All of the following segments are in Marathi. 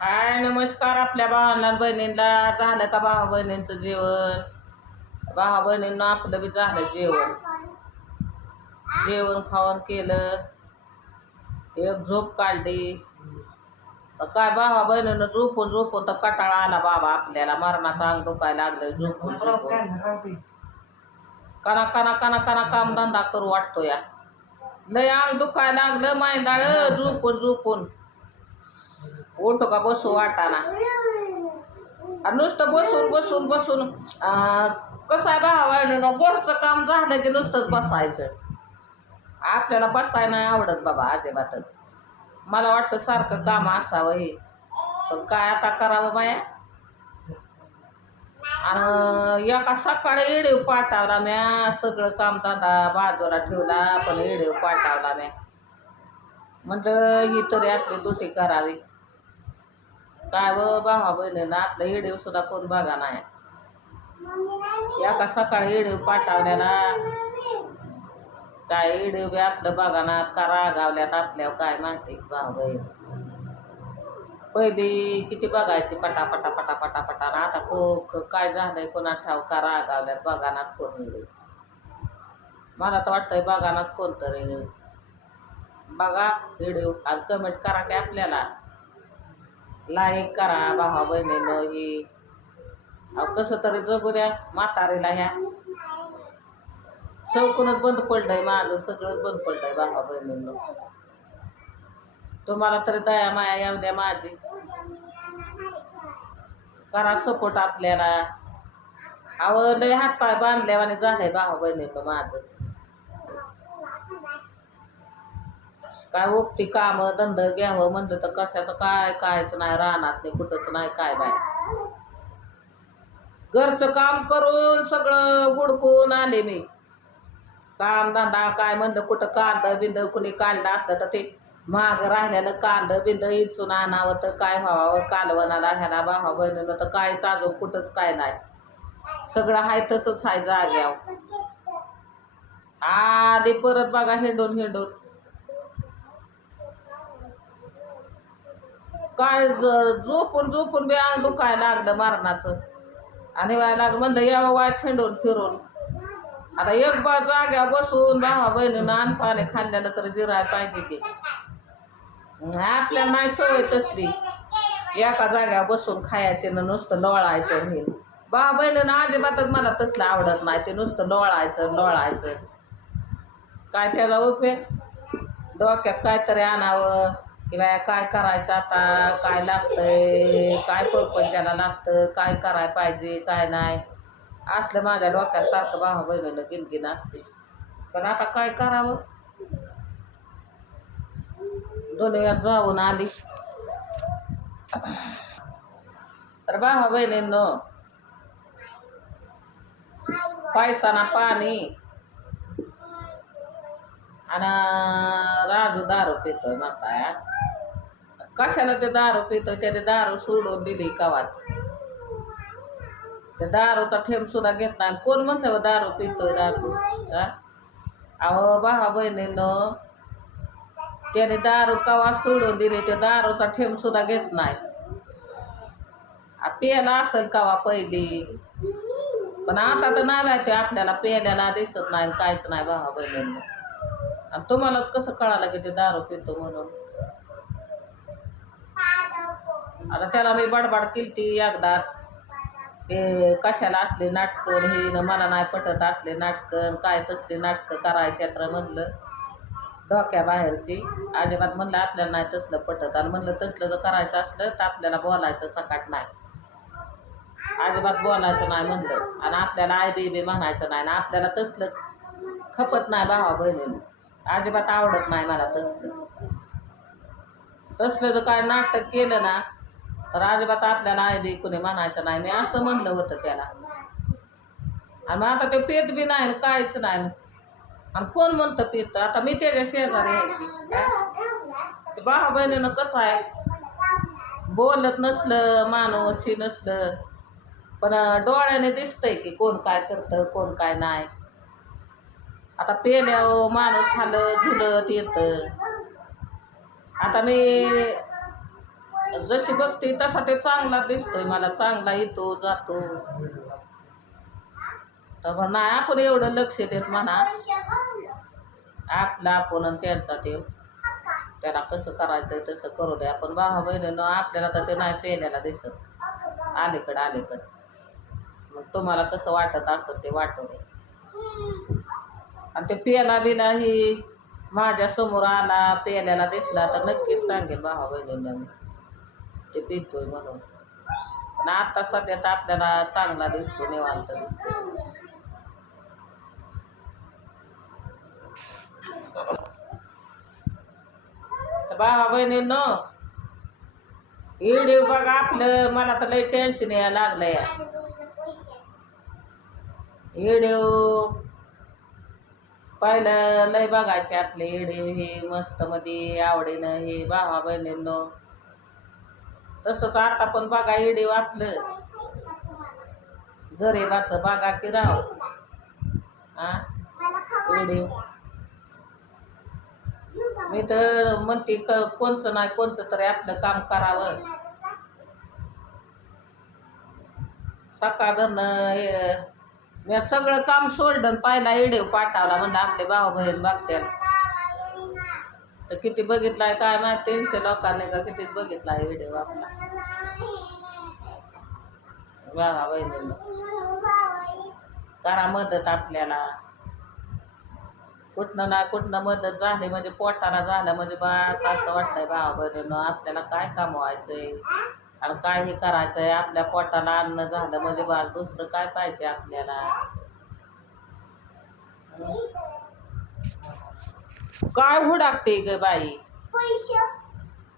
हाय नमस्कार आपल्या भावांना बहिणींना. झालं का भावा बहिणींचं जेवण? भावा बहिणींना आपलं बी झालं जेवण. जेवण खावण केलं. एक झोप काढली. काय भावा बहिणीनं झोपून झोपून तर कटाळा आला बाबा आपल्याला. मरणाचा अंग दुखायला लागलं झोपून झोपून. कना कना कना कना काम धंदा करू वाटतो या. लय अंग दुखायला लागलं मायदाळ झोपून झोपून. ओटो का बसू वाटाना नुसतं बसून बसून बसून कसं आहे भावा बोरचं काम झालं की नुसतंच बसायचं. आपल्याला बसायला नाही आवडत बाबा अजिबातच. मला वाटतं सारखं काम असावं हे. पण काय आता करावं बाया? आणि एका सकाळी इडीव पाठवला म्या सगळं काम दादा बाजूला ठेवला पण इडीव पाठवला म्या. म्हटलं ही तरी आपली दुटी करावी. काय व भावा बहिणीनं आपलं इडीव सुद्धा कोण बघा नाही. एका सकाळी इडीव पाठवल्याला काय इडीव बी आपलं बघा ना का रागावल्यात आपल्यावर काय माहिती भाऊ बहीण. पहिली किती बघायची पटा पटा पटा पटा पटा ना आता को काय झालंय कोणा ठाव का रागावल्यात बघानात कोण इडीव मला तर वाटतंय बघानाच कोणतरी. बघा व्हिडिओ आणि कमेंट करा की आपल्याला. लाईक करा भावा बहिणीनं ही अहो कसं तरी जगू द्या म्हातारीला ह्या. चौकूनच बंद पडलंय माझं सगळंच बंद पडलंय भावा बहिणीनं. तुम्हाला तरी दया माया येऊ द्या माझी. करा सपोर्ट आपल्याला. अहो लय हातपाय बांधल्यावाने झालंय भावा बहिणीनं माझं. काय उगती कामं धंद घ्यावं म्हणलं तर कशाचं काय कायच नाही रानात नाही कुठंच नाही काय बाय घरचं काम करून सगळं बुडकून आले मी. काम धंदा काय म्हणलं कुठं कांद बिंद कुणी काढलं असतं तर ते माग राहिल्यानं कांद बिंद इचून आणावं तर काय व्हावं कालवणाला ह्याला भावा बहिणीनं तर काय चालू कुठंच काय नाही. सगळं हाय तसंच आहे जाग्यावर. आधी परत बघा हिंडून हिंडून. काय ज- झोपून झोपून बी अंग दुखायला लागलं मरणाचं. आणि व्हायला लागलं म्हणलं यावं वाय छेंडून फिरून आता एक बार जाग्या बसून भावा बहिणीनं अनपाने खाल्ल्यानं तर जिराय पाहिजे ते. आपल्याला नाही सवय तसली. एका जाग्यावर बसून खायचे ना नुसतं लोळायचं हे. भावा बहिणीनं अजिबातच मला तसलं आवडत नाही. ते नुसतं लोळायचं लोळायचं. काय त्याचा उपयोग डोक्यात काहीतरी आणावं. किंवा काय करायचं आता? काय लागतंय? काय परपंचाला लागतं? काय करायला पाहिजे? काय नाही? असलं माझ्या डोक्यात सारखं भावा बहिणीनं गिनगिन असते. पण आता काय करावं? दुनियात जाऊन आली. तर भावा बहिणींनो पैसाना पाणी. आणि राजू दारू पितोय म्हणताय. कशाला ते दारू पितोय? त्याने दारू सोडून दिली कवाच. ते दारूचा ठेंब सुद्धा घेत नाही. कोण म्हणतं बा दारू पितोय राजू? हा? अहो भावा बहिणीनं त्याने दारू कवा सोडून दिली? ते दारूचा ठेंब सुद्धा घेत नाही. आ, असेल कवा पहिली? पण आता तर नाही ते आपल्याला पेल्याला दिसत नाही काहीच नाही भावा बहिणींना. आणि तुम्हालाच कसं कळालं की ते दारू पितो म्हणून? आता त्याला मी बडबड केली एकदाच हे कशाला असले नाटकं हे न मला नाही पटत असले नाटकं काय तसले नाटकं करायचे तर म्हणलं डोक्याबाहेरची अजिबात म्हणलं आपल्याला नाही तसलं पटत. आणि म्हणलं तसलं जर करायचं असलं तर आपल्याला बोलायचं सकाट नाही. अजिबात बोलायचं नाही म्हणलं. आणि आपल्याला आय बी बी म्हणायचं नाही. आणि आपल्याला तसलं खपत नाही भावा बहिणीनं अजिबात आवडत नाही मला तसलं. तसलं जर काय नाटक केलं ना तर अजिबात आपल्याला नाही कुणी म्हणायचं नाही. मी असं म्हणलं होतं त्याला. आणि मग आता ते पेत बी नाही आणि काहीच नाही. आणि कोण म्हणतं पित आता मी त्याच्या शेजारी आहे. ते भावा बहिणीनं कसं आहे? बोलत नसलं माणूस हे नसलं. पण डोळ्याने दिसतंय की कोण काय करतं कोण काय नाही. आता पेल्यावर माणूस खाल्लं झुलत येतं. आता मी जशी बघते तसा ते चांगला दिसतोय मला चांगला येतो जातो. तर नाही आपण एवढं लक्ष देत म्हणा. आपला आपण आणि त्यांचा देव. त्याला कसं करायचं तसं करू दे. आपण भावा बहिणीनं आपल्याला तर ते नाही पेल्याला दिसत. अलीकडं आलीकडं मग तुम्हाला कसं वाटत असं ते वाटू दे. आणि ते पेला बिला ही माझ्यासमोर आला पेल्याला दिसला तर नक्कीच सांगेल भावा बहिणींना मी. ते पितोय म्हणून. पण आता सध्या तर आपल्याला चांगला दिसतो निवांत दिसतो. तर भावा बहिणींनो व्हिडिओ बघा आपलं. मला तर लई टेन्शन यायला लागलं या इडीव पहिलं लय बघायचे आपले एडे हे मस्त मध्ये आवडीनं हे भावा बहिणींनो. तसंच आता पण बघा व्हिडिओ वाचलं गरीबाचं बागा की राव. हा व्हिडिओ मी तर म्हणते क कोणचं नाही कोणचं तरी आपलं काम करावं. सकाळ धरणं मी सगळं काम सोडलं पाहिला पहिला व्हिडिओ पाठवला म्हणलं आपले भाऊ बहीण बघते तर किती बघितलाय काय माहिती तीनशे लोकांनी का किती बघितलाय व्हिडिओ आपला भावा बहिणीनं करा मदत आपल्याला. कुठनं ना कुठनं मदत झाली म्हणजे पोटाला झालं म्हणजे बा असं वाटतंय भावा बहिणीनं आपल्याला काय कमवायचंय आणि काय हे करायचंय? आपल्या पोटाला अन्न झालं म्हणजे बा दुसरं काय पाहिजे आपल्याला? काय हुडाकते ग बाई?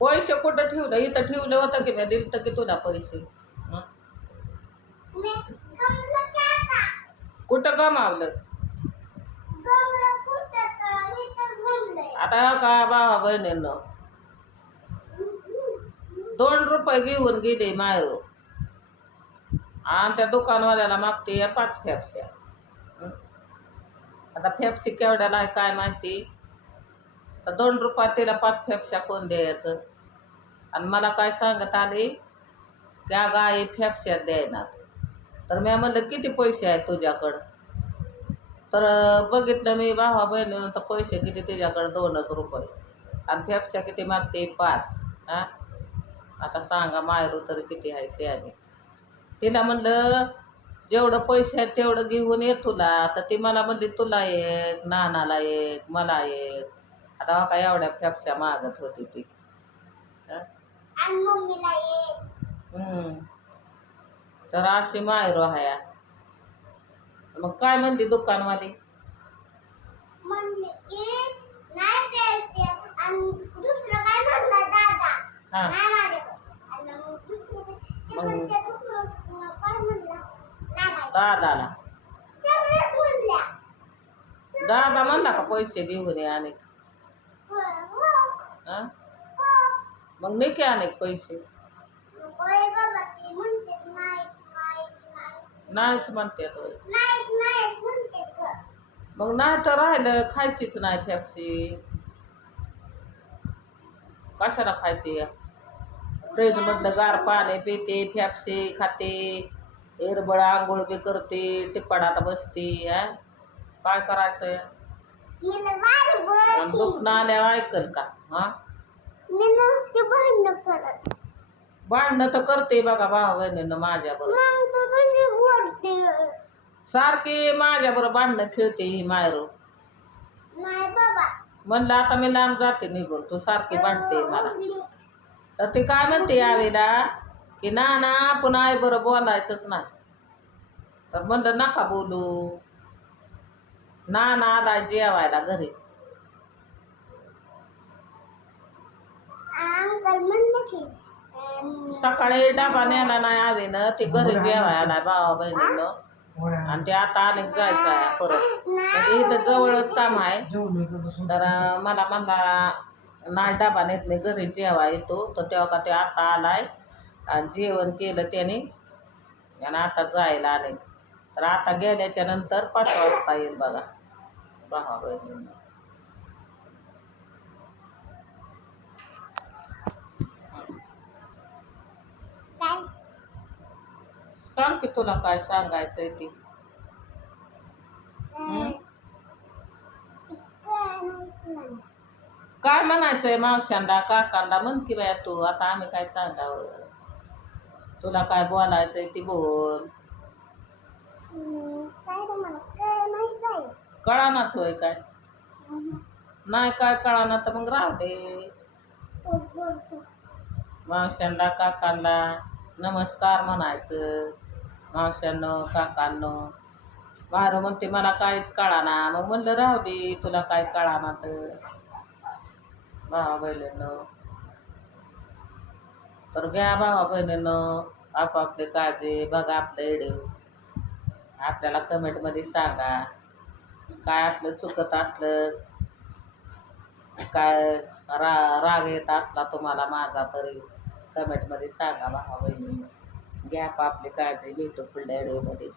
पैसे. कुठं ठेवलं? इथं ठेवलं होतं की मी? दिलं की तुला पैसे? हं? कुठं गमावलं? आता का भावा बहिणीनं? दोन रुपये घेऊन गेले मायर आणि त्या दुकानवाल्याला मागते या पाच फॅप्स्या. आता फॅपशी केवढ्याला आहे काय माहिती? तर दोन रुपयात तिला पाच फॅपशा कोण द्यायचं? आणि मला काय सांगत आले? त्या गाई फॅप्स्या द्यायना तर मी म्हणलं किती पैसे आहेत तुझ्याकडं? तर बघितलं मी भावा बहिणीनं तर पैसे किती तुझ्याकडं दोनच रुपये. आणि फॅपशा किती मागते? पाच. हां? आता सांगा मायरू तरी किती आहे शहाणे. तिला म्हणलं जेवढं पैसे आहेत तेवढं घेऊन ये तुला. तर ती मला म्हणली तुला एक नानाला एक मला एक. आता हो का एवढ्या फॅप्स्या मागत होती ती. हं? तर अशी मायरू आहे मग काय म्हणते दुकानवाली? म्हणले दादाला. सगळेच दादा म्हणला का पैसे घेऊन ये आणि मग नाही की अनेक पैसे? नाहीच म्हणते मग नाही तर राहिलं खायचीच नाही फॅप्सी कशाला खायची या? फ्रीजमधलं गार पाणी पिते फॅप्सी खाते एरबळ आंघोळ बी करते टिपाडात बसते हा? काय करायचं आणि. दुखणं आल्यावर ऐकल का? हा? भांडणं तर करते बघा भावा बहिणीनं माझ्याबरोबर. सारखी माझ्याबरोबर भांडणं खेळते ही मायरू. म्हणलं आता मी लांब जाते निघून तू सारखी भांडते मला. तर ते काय म्हणते यावेळेला की ना ना पुन्हा आई बरं बोलायचंच नाही. तर म्हणलं नका बोलू. ना ना आला जेवायला घरी. सकाळी डबा नेला नाही आवेनं ते घरी जेवायला भावा बहिणीनं. आणि ते आता अनेक जायचं आहे परत. म्हणजे इथं जवळच काम आहे. तर मला म्हणला नाही डबा नेत नाही घरी जेव्हा येतो. तर तेव्हा का ते आता आलाय. आणि जेवण केलं त्याने. आणि आता जायला आले तर आता गेल्याच्यानंतर पाच वाजता येईल बघा. पहा बहिणी सांग की तुला काय सांगायचंय ती. काय म्हणायचंय मावशांना काकांना? म्हण की बाया तू आता आम्ही काय सांगावं? तुला काय बोलायचंय ती बोल. काय तुम्हाला काय कळानाच होय काय? नाही काय कळाना तर मग राहू दे. तो मावशांना काकांना नमस्कार म्हणायचं. मावशांनो काकांनो. मारं म्हणते मला काहीच कळाना. मग म्हणलं राहू दे तुला काय कळाना तर. भावा बहिणीनं तर घ्या भावा बहिणीनं आपापले काळजी बघा आपलं एडे आपल्याला कमेंटमध्ये सांगा काय आपलं चुकत असलं काय रा राग येत असला तुम्हाला माझा तरी कमेंटमध्ये सांगा भावा बहिणी घ्या आपली काळजी भेटू पुढल्या व्हिडिओमध्ये